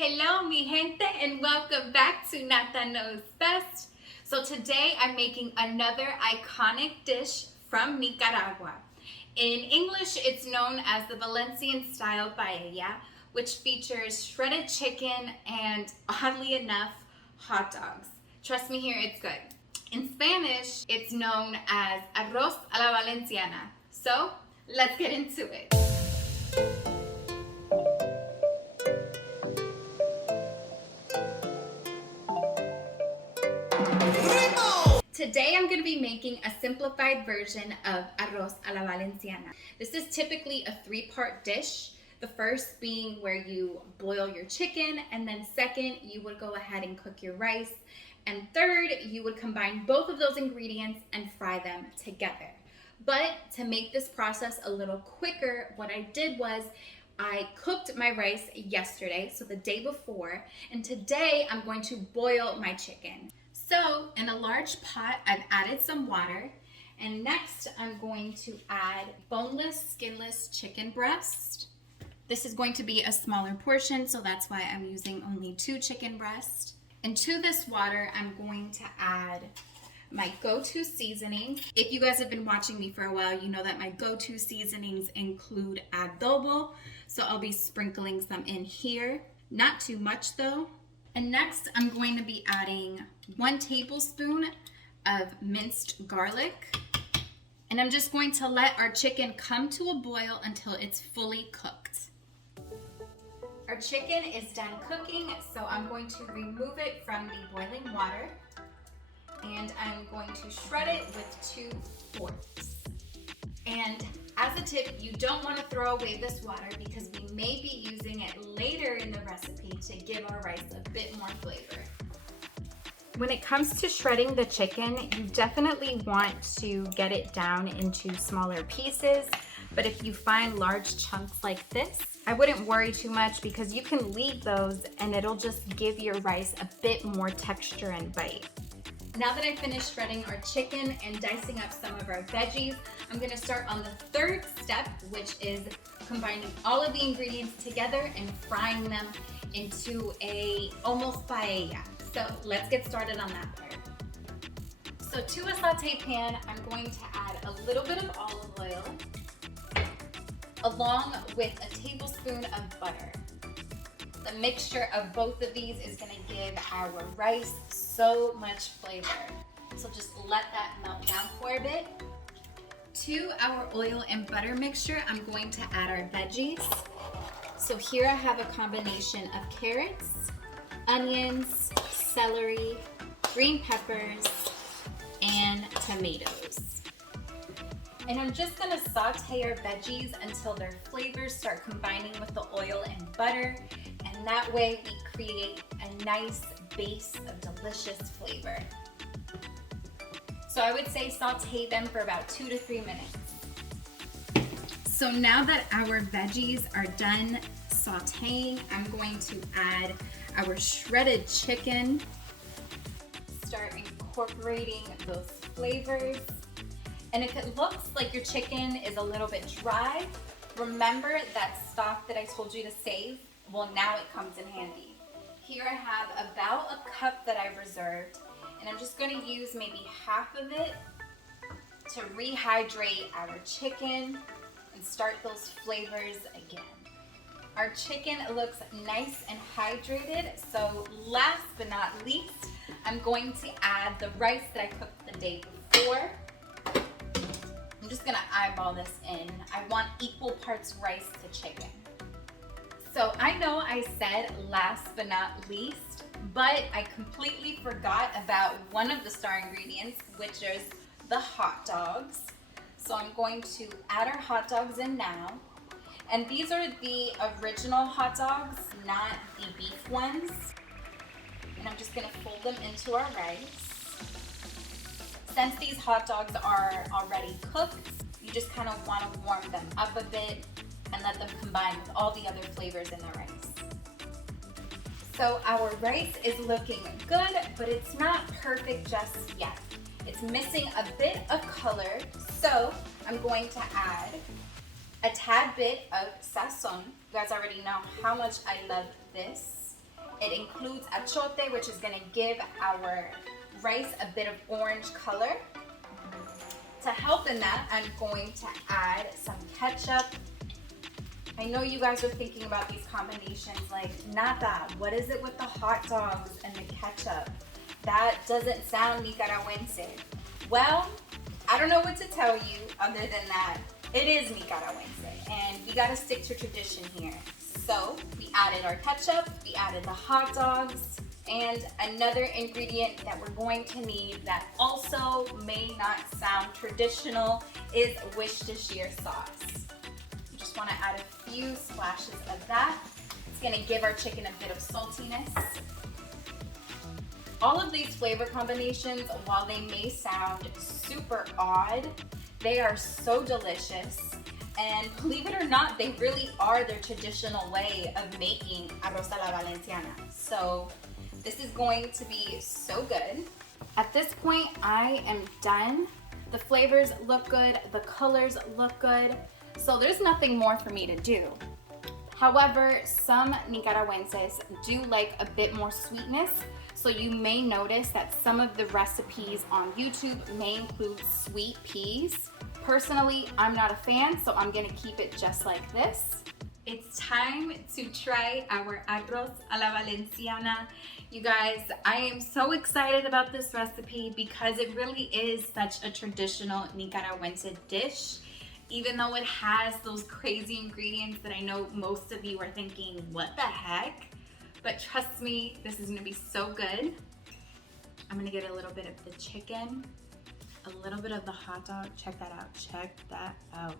Hello, mi gente, and welcome back to Nata Knows Best. So today I'm making another iconic dish from Nicaragua. In English, it's known as the Valencian style paella, which features shredded chicken and, oddly enough, hot dogs. Trust me here, it's good. In Spanish, it's known as Arroz a la Valenciana. So let's get into it. Today I'm going to be making a simplified version of Arroz a la Valenciana. This is typically a three-part dish. The first being where you boil your chicken, and then second, you would go ahead and cook your rice. And third, you would combine both of those ingredients and fry them together. But to make this process a little quicker, what I did was I cooked my rice yesterday, so the day before, and today I'm going to boil my chicken. So in a large pot, I've added some water, and next I'm going to add boneless, skinless chicken breast. This is going to be a smaller portion, so that's why I'm using only 2 chicken breasts. And to this water, I'm going to add my go-to seasonings. If you guys have been watching me for a while, you know that my go-to seasonings include adobo, so I'll be sprinkling some in here. Not too much though. And next, I'm going to be adding 1 tablespoon of minced garlic. And I'm just going to let our chicken come to a boil until it's fully cooked. Our chicken is done cooking, so I'm going to remove it from the boiling water. And I'm going to shred it with 2 forks. And as a tip, you don't want to throw away this water because we may be using it later in the recipe to give our rice a bit more flavor. When it comes to shredding the chicken, you definitely want to get it down into smaller pieces. But if you find large chunks like this, I wouldn't worry too much because you can leave those and it'll just give your rice a bit more texture and bite. Now that I finished shredding our chicken and dicing up some of our veggies, I'm going to start on the 3rd step, which is combining all of the ingredients together and frying them into a almost paella. So let's get started on that part. So to a saute pan, I'm going to add a little bit of olive oil along with a tablespoon of butter. The mixture of both of these is going to give our rice so much flavor. So just let that melt down for a bit. To our oil and butter mixture, I'm going to add our veggies. So here I have a combination of carrots, onions, celery, green peppers, and tomatoes. And I'm just going to saute our veggies until their flavors start combining with the oil and butter. And that way we create a nice base of delicious flavor. So I would say saute them for about 2 to 3 minutes. So now that our veggies are done sauteing, I'm going to add our shredded chicken. Start incorporating those flavors. And if it looks like your chicken is a little bit dry, remember that stock that I told you to save? Well, now it comes in handy. Here I have about a cup that I've reserved, and I'm just going to use maybe half of it to rehydrate our chicken and start those flavors again. Our chicken looks nice and hydrated, so last but not least, I'm going to add the rice that I cooked the day before. I'm just gonna eyeball this in. I want equal parts rice to chicken. So I know I said last but not least, but I completely forgot about one of the star ingredients, which is the hot dogs. So I'm going to add our hot dogs in now. And these are the original hot dogs, not the beef ones. And I'm just gonna fold them into our rice. Since these hot dogs are already cooked, you just kind of want to warm them up a bit and let them combine with all the other flavors in the rice. So our rice is looking good, but it's not perfect just yet. It's missing a bit of color, so I'm going to add a tad bit of sazon. You guys already know how much I love this. It includes achote, which is gonna give our rice a bit of orange color. To help in that, I'm going to add some ketchup. I know you guys are thinking about these combinations like, Nata, what is it with the hot dogs and the ketchup? That doesn't sound Nicaraguense. Well, I don't know what to tell you other than that it is Nicaraguense, and we gotta stick to tradition here. So we added our ketchup, we added the hot dogs, and another ingredient that we're going to need that also may not sound traditional is Worcestershire sauce. You just wanna add a few splashes of that. It's gonna give our chicken a bit of saltiness. All of these flavor combinations, while they may sound super odd, they are so delicious. And believe it or not, they really are their traditional way of making arroz a la Valenciana. So this is going to be so good. At this point, I am done. The flavors look good, the colors look good, so there's nothing more for me to do. However, some Nicaraguenses do like a bit more sweetness, so you may notice that some of the recipes on YouTube may include sweet peas. Personally, I'm not a fan, so I'm gonna keep it just like this. It's time to try our arroz a la Valenciana. You guys, I am so excited about this recipe because it really is such a traditional Nicaraguense dish. Even though it has those crazy ingredients that I know most of you are thinking, what the heck? But trust me, this is gonna be so good. I'm gonna get a little bit of the chicken, a little bit of the hot dog. Check that out, check that out.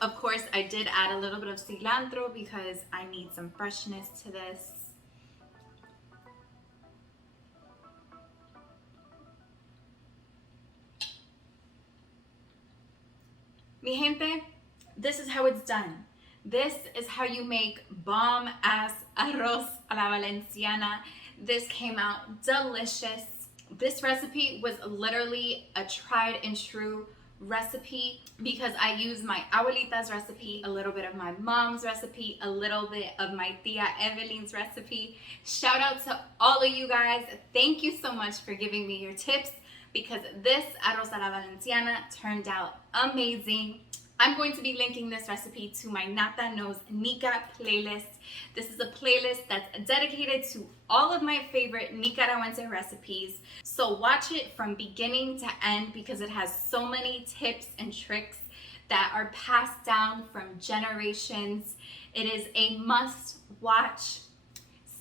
Of course, I did add a little bit of cilantro because I need some freshness to this. Mi gente, this is how it's done. This is how you make bomb-ass arroz a la Valenciana. This came out delicious. This recipe was literally a tried and true recipe because I use my abuelita's recipe, a little bit of my mom's recipe, a little bit of my tia Evelyn's recipe. Shout out to all of you guys. Thank you so much for giving me your tips because this arroz a la Valenciana turned out amazing. I'm going to be linking this recipe to my Nata Knows Nica playlist. This is a playlist that's dedicated to all of my favorite Nicaraguense recipes. So watch it from beginning to end because it has so many tips and tricks that are passed down from generations. It is a must watch.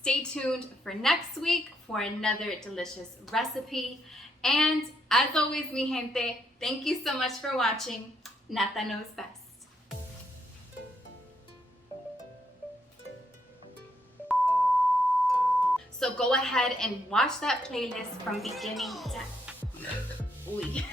Stay tuned for next week for another delicious recipe. And as always, mi gente, thank you so much for watching. Nata knows best. So go ahead and watch that playlist from beginning to... Uy.